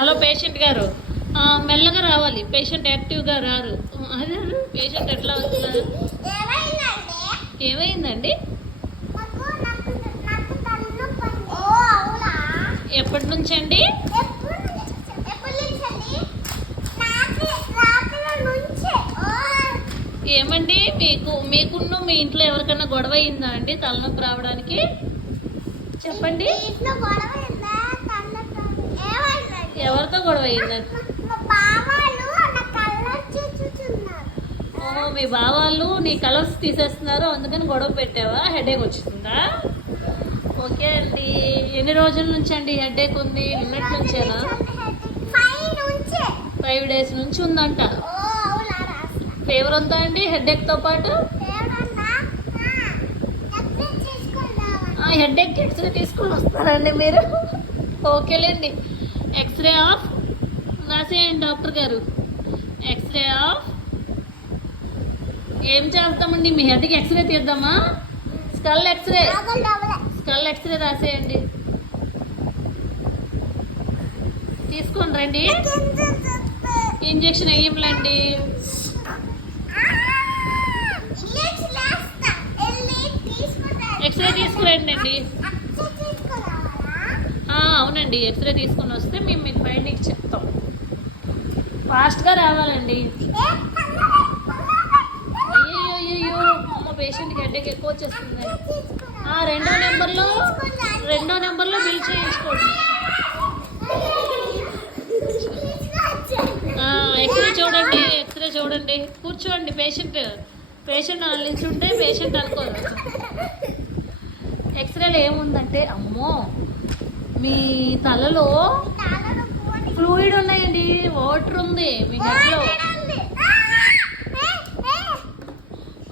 Hello patient గారు, మెల్లగా రావాలి. పేషెంట్ యాక్టివ్గా రారు. అదే పేషెంట్ ఎట్లా వస్తున్నారు? ఏమైందండి? ఎప్పటి నుంచి అండి? ఏమండి మీకున్న మీ ఇంట్లో ఎవరికైనా గొడవ అయిందా అండి తలనొప్పి రావడానికి? చెప్పండి. ఎవరితో గొడవ అయిందండి? ఓహో, మీ బావాళ్ళు నీ కలర్స్ తీసేస్తున్నారు, అందుకని గొడవ పెట్టావా? హెడేక్ వచ్చిందా? ఓకే అండి. ఎన్ని రోజుల నుంచి అండి హెడేక్ ఉంది? నిన్నటి నుంచేనా? 5 days నుంచి ఉందంట. ఫీవర్ ఉందా అండి హెడేక్తో పాటు? హెడేక్ ఎక్స్రే తీసుకొని వస్తారండి మీరు? ఓకేలేండి. ఎక్స్రే ఆఫ్ రాసేయండి డాక్టర్ గారు. X-ray off. ఏం చేస్తామండి? మీ హెడ్కి ఎక్స్రే తీద్దామా? స్కల్ ఎక్స్రే రాసేయండి. తీసుకొని రండి. ఇంజెక్షన్ వేయండి. ఎక్స్రే తీసుకురండి అండి. అవునండి, ఎక్స్రే తీసుకొని వస్తే మేము మీకు బయటికి చెప్తాం. ఫాస్ట్గా రావాలండి. అయ్యో అమ్మ, పేషెంట్కి హెడేక్ ఎక్కువ వచ్చేస్తుంది. రెండో నెంబర్లో బిల్ చేయించుకోండి. ఎక్స్రే చూడండి. కూర్చోండి. పేషెంట్ నిల్చుంటే పేషెంట్ అనుకోరు. ఎక్స్రేలో ఏముందంటే, అమ్మో మీ తలలో ఫ్లూయిడ్ ఉన్నాయండి, వాటర్ ఉంది మీ గట్లో.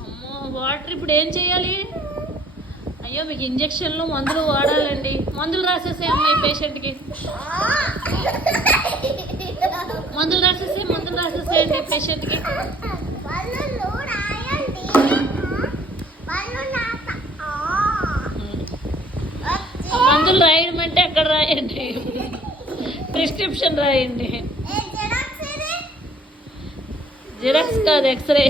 అమ్మో, వాటర్ ఇప్పుడు ఏం చేయాలి? అయ్యో, మీకు ఇంజక్షన్లు మందులు వాడాలండి. మందులు రాసేసేయండి పేషెంట్కి. మందులు రాసేసేయండి పేషెంట్కి. మందులు రాయమంటే అక్కడ రాయండి, ప్రిస్క్రిప్షన్ రాయండి. జిరాక్స్ కాదు, ఎక్స్రే.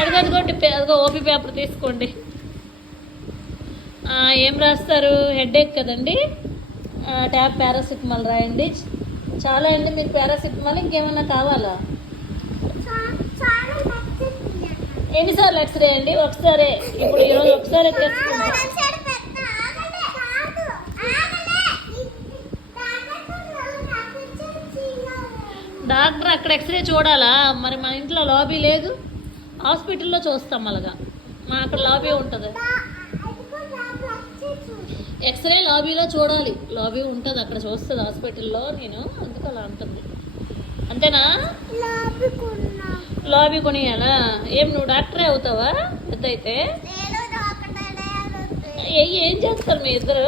అదిగో ఓపీ పేపర్ తీసుకోండి. ఏం రాస్తారు? హెడేక్ కదండి, ట్యాబ్ పారాసిటమాల్ రాయండి. చాలా అండి మీకు పారాసిటమాల్. ఇంకేమన్నా కావాలా? ఎన్నిసార్లు ఎక్స్రే అండి? ఒకసారి. ఇప్పుడు ఈరోజు ఒకసారి ఎక్కేస్తున్నా. డాక్టర్ అక్కడ ఎక్స్రే చూడాలా? మరి మన ఇంట్లో లాబీ లేదు, హాస్పిటల్లో చూస్తాం. అలాగా మా అక్కడ లాబీ ఉంటుంది. ఎక్స్రే లాబీలో చూడాలి. లాబీ ఉంటుంది, అక్కడ చూస్తుంది హాస్పిటల్లో. నేను అందుకు అలా ఉంటుంది. అంతేనా? లాబీ కొనియాలా? ఏం నువ్వు డాక్టరే అవుతావా పెద్ద అయితే? ఏం చేస్తారు మీ ఇద్దరు?